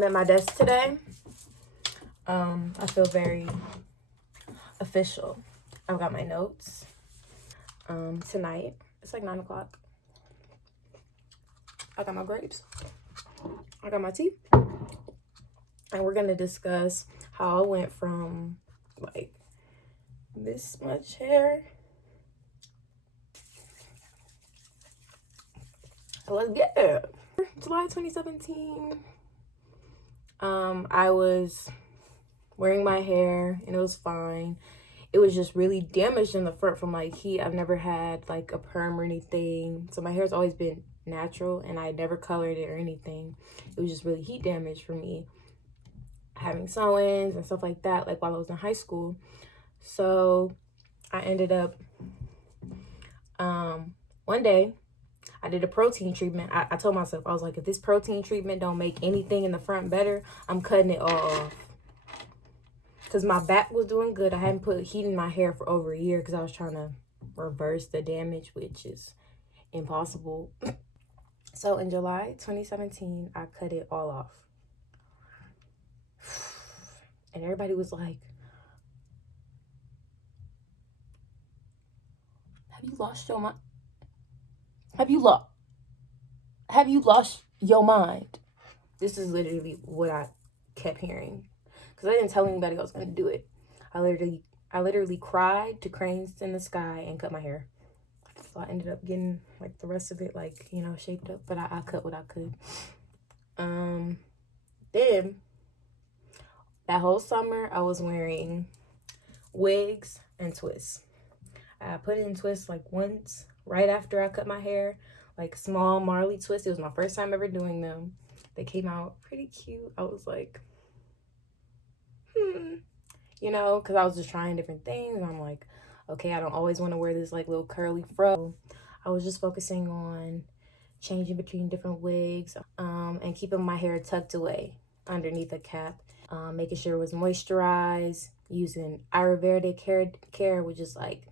I'm at my desk today. I feel very official. I've got my notes. Tonight, it's like 9 o'clock. I got my grapes. I got my tea. And we're gonna discuss how I went from like this much hair. Let's get it. July 2017. I was wearing my hair and it was fine. It was just really damaged in the front from like heat. I've never had like a perm or anything. So my hair's always been natural and I never colored it or anything. It was just really heat damage for me, having sew-ins and stuff like that, like while I was in high school. So I ended up, one day I did a protein treatment. I told myself, I was like, if this protein treatment don't make anything in the front better, I'm cutting it all off. Because my back was doing good. I hadn't put heat in my hair for over a year because I was trying to reverse the damage, which is impossible. So in July 2017, I cut it all off. And everybody was like, have you lost your mind? Have you lost your mind? This is literally what I kept hearing. Because I didn't tell anybody I was going to do it. I literally cried to cranes in the sky and cut my hair. So I ended up getting like the rest of it like, you know, shaped up. But I cut what I could. Then that whole summer I was wearing wigs and twists. I put in twists like once right after I cut my hair, like small Marley twists. It was my first time ever doing them. They came out pretty cute. I was like, you know, because I was just trying different things. And I'm like, okay, I don't always want to wear this like little curly fro. I was just focusing on changing between different wigs, and keeping my hair tucked away underneath a cap, making sure it was moisturized, using AYURVEDA care, which is like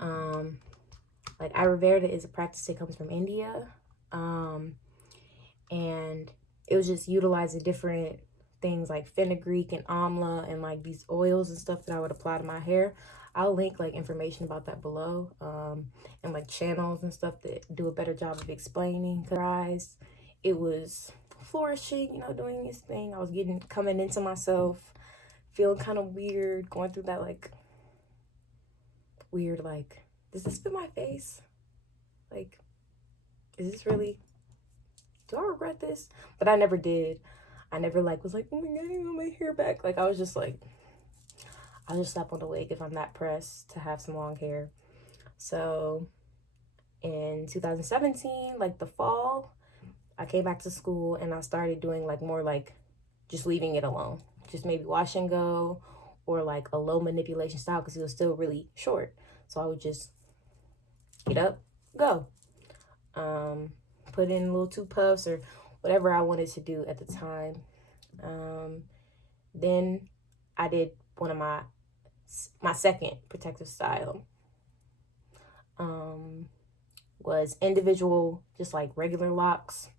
AYURVEDA is a practice that comes from India, and it was just utilizing different things like fenugreek and amla and like these oils and stuff that I would apply to my hair. I'll link like information about that below, and like channels and stuff that do a better job of explaining. Cause it was flourishing, you know, doing its thing. I was coming into myself, feeling kind of weird, going through that like weird, like, does this fit my face? Like, is this really, do I regret this? But I never did. I never like was like, oh my god, I want my hair back. Like I was just like, I'll just slap on the wig if I'm that pressed to have some long hair. So in 2017, like the fall, I came back to school and I started doing like more like just leaving it alone. Just maybe wash and go, or like a low manipulation style because it was still really short. So I would just get up, go. Put in little 2 puffs or whatever I wanted to do at the time. Then I did one of my second protective style. Was individual, just like regular locks,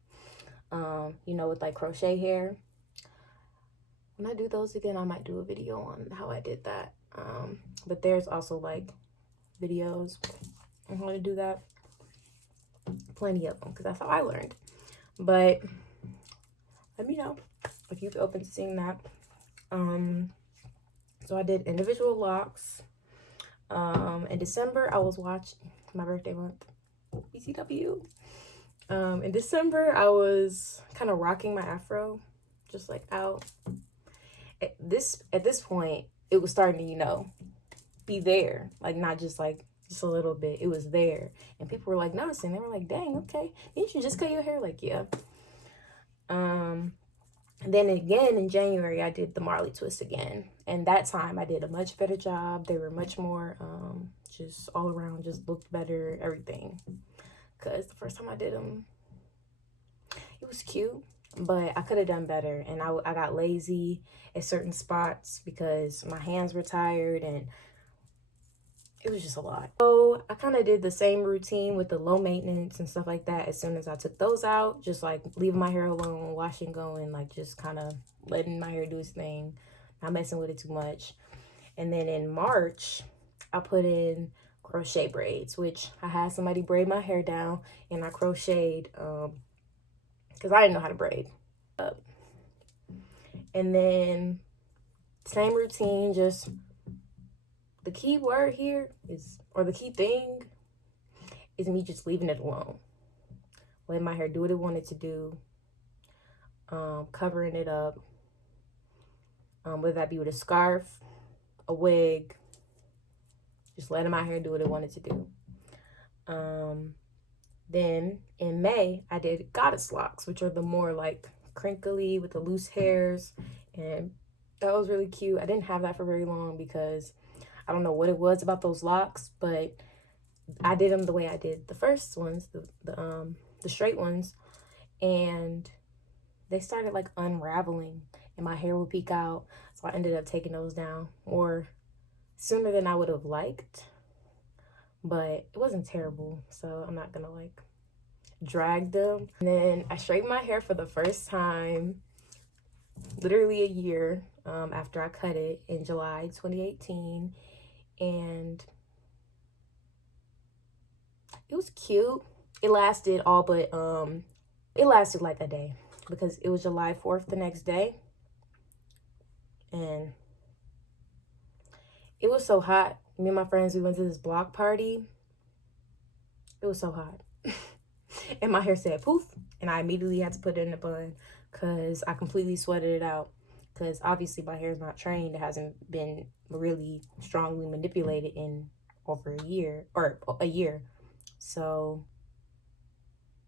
you know, with like crochet hair. When I do those again, I might do a video on how I did that. But there's also like videos on how to do that. Plenty of them, because that's how I learned. But let me know if you're open to seeing that. So I did individual locks. In December, I was watching my birthday month, BCW. In December, I was kind of rocking my afro, just like out. At this point, it was starting to, you know, be there, like not just like just a little bit. It was there, and people were like noticing. They were like, "Dang, okay, didn't you just cut your hair?" Like, yeah. Then again in January, I did the Marley twist again. And that time I did a much better job. They were much more, just all around, just looked better, everything. Because the first time I did them, it was cute, but I could have done better. And I got lazy at certain spots because my hands were tired and it was just a lot. So I kind of did the same routine with the low maintenance and stuff like that. As soon as I took those out, just like leaving my hair alone, washing, going, like just kind of letting my hair do its thing, not messing with it too much. And then in March, I put in crochet braids, which I had somebody braid my hair down, and I crocheted because I didn't know how to braid. And then same routine, just the key word here is, or the key thing is me just leaving it alone. Letting my hair do what it wanted to do. Covering it up. Whether that be with a scarf, a wig. Just letting my hair do what it wanted to do. Then in May, I did goddess locks, which are the more like crinkly with the loose hairs. And that was really cute. I didn't have that for very long because I don't know what it was about those locks, but I did them the way I did the first ones, the straight ones, and they started like unraveling and my hair would peek out. So I ended up taking those down, or sooner than I would have liked, but it wasn't terrible. So I'm not gonna like drag them. And then I straightened my hair for the first time, literally a year after I cut it in July 2018. And it was cute. It lasted all but it lasted like a day because it was July 4th the next day, and it was so hot. Me and my friends, we went to this block party. It was so hot. And my hair said poof, and I immediately had to put it in a bun because I completely sweated it out, because obviously my hair is not trained. It hasn't been really strongly manipulated in over a year, or a year. So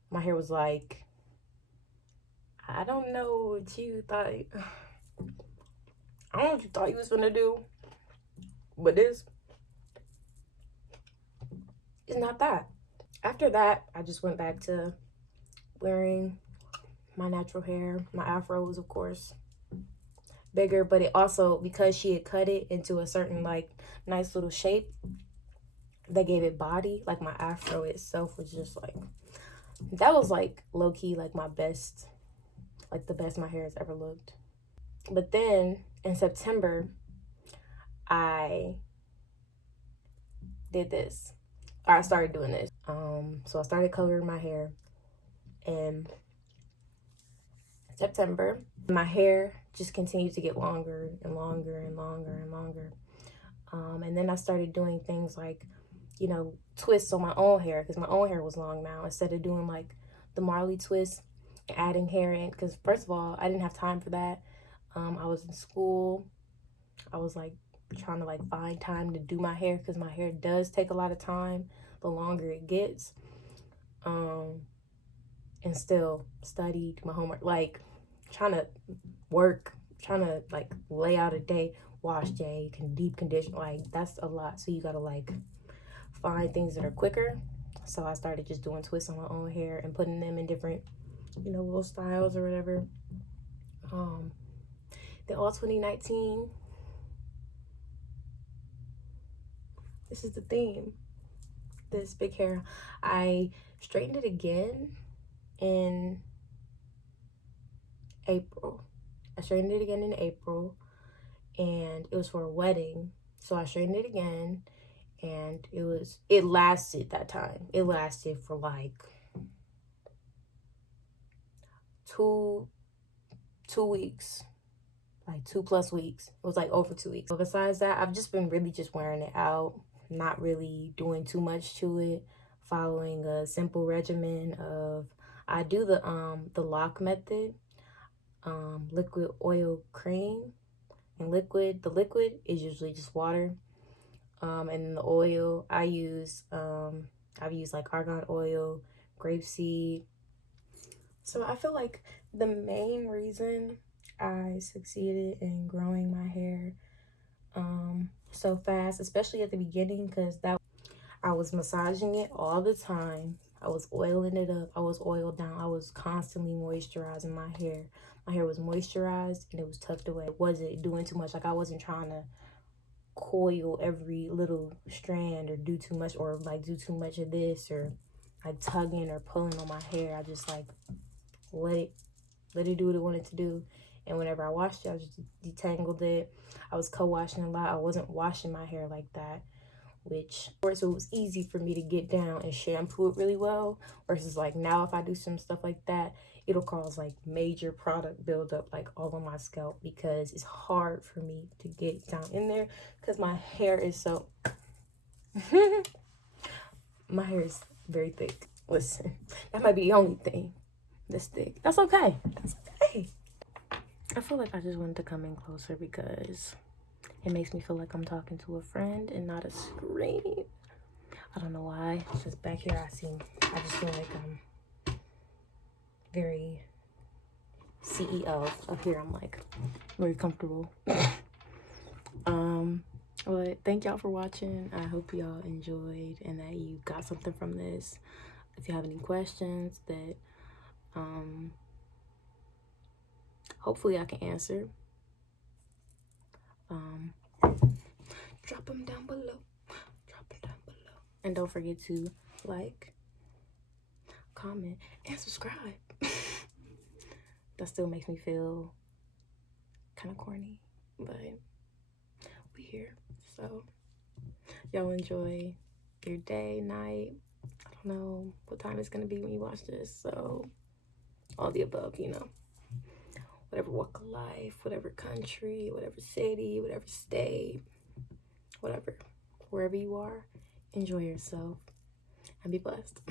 my hair was like, I don't know what you thought. I don't know what you thought you was gonna do, but this is not that. After that, I just went back to wearing my natural hair. My afro was, of course, bigger, but it also, because she had cut it into a certain like nice little shape that gave it body, like my afro itself was just like, that was like low-key like my best, like the best my hair has ever looked. But then in September, I did this, or I started doing this. So I started coloring my hair in September. My hair just continued to get longer and longer and longer and longer. And then I started doing things like, you know, twists on my own hair, because my own hair was long now, instead of doing like the Marley twist and adding hair in, because first of all, I didn't have time for that. I was in school. I was like trying to like find time to do my hair, because my hair does take a lot of time the longer it gets. And still studied my homework, like trying to work, trying to like lay out a day, wash day, deep condition, like that's a lot. So you gotta like find things that are quicker. So I started just doing twists on my own hair and putting them in different, you know, little styles or whatever. Then all 2019, this is the theme, this big hair. I straightened it again in April. I straightened it again in April, and it was for a wedding. So I straightened it again, and it lasted that time. It lasted for like two weeks, like 2+ weeks. It was like over 2 weeks. But besides that, I've just been really just wearing it out, not really doing too much to it, following a simple regimen of, I do the lock method, liquid, oil, cream, and liquid. The liquid is usually just water, and then the oil I use, I've used like argan oil, grapeseed, So I feel like the main reason I succeeded in growing my hair so fast, especially at the beginning, because that I was massaging it all the time. I was oiling it up. I was oiled down. I was constantly moisturizing my hair. My hair was moisturized and it was tucked away. It wasn't doing too much. Like, I wasn't trying to coil every little strand or do too much, or like do too much of this, or like tugging or pulling on my hair. I just like let it do what it wanted to do. And whenever I washed it, I just detangled it. I was co-washing a lot. I wasn't washing my hair like that, which so it was easy for me to get down and shampoo it really well, versus like now if I do some stuff like that, it'll cause like major product buildup like all on my scalp, because it's hard for me to get down in there because my hair is so my hair is very thick. Listen, that might be the only thing that's thick. That's okay. That's okay. I feel like I just wanted to come in closer because it makes me feel like I'm talking to a friend and not a screen. I don't know why. It's just back here I just feel like I'm very CEO. Up here I'm like very comfortable. But thank y'all for watching. I hope y'all enjoyed and that you got something from this. If you have any questions that hopefully I can answer, drop them down below. And don't forget to like, comment, and subscribe. That still makes me feel kind of corny, but we here. So y'all enjoy your day, night. I don't know what time it's gonna be when you watch this, so all the above, you know. Whatever walk of life, whatever country, whatever city, whatever state, whatever, wherever you are, enjoy yourself and be blessed.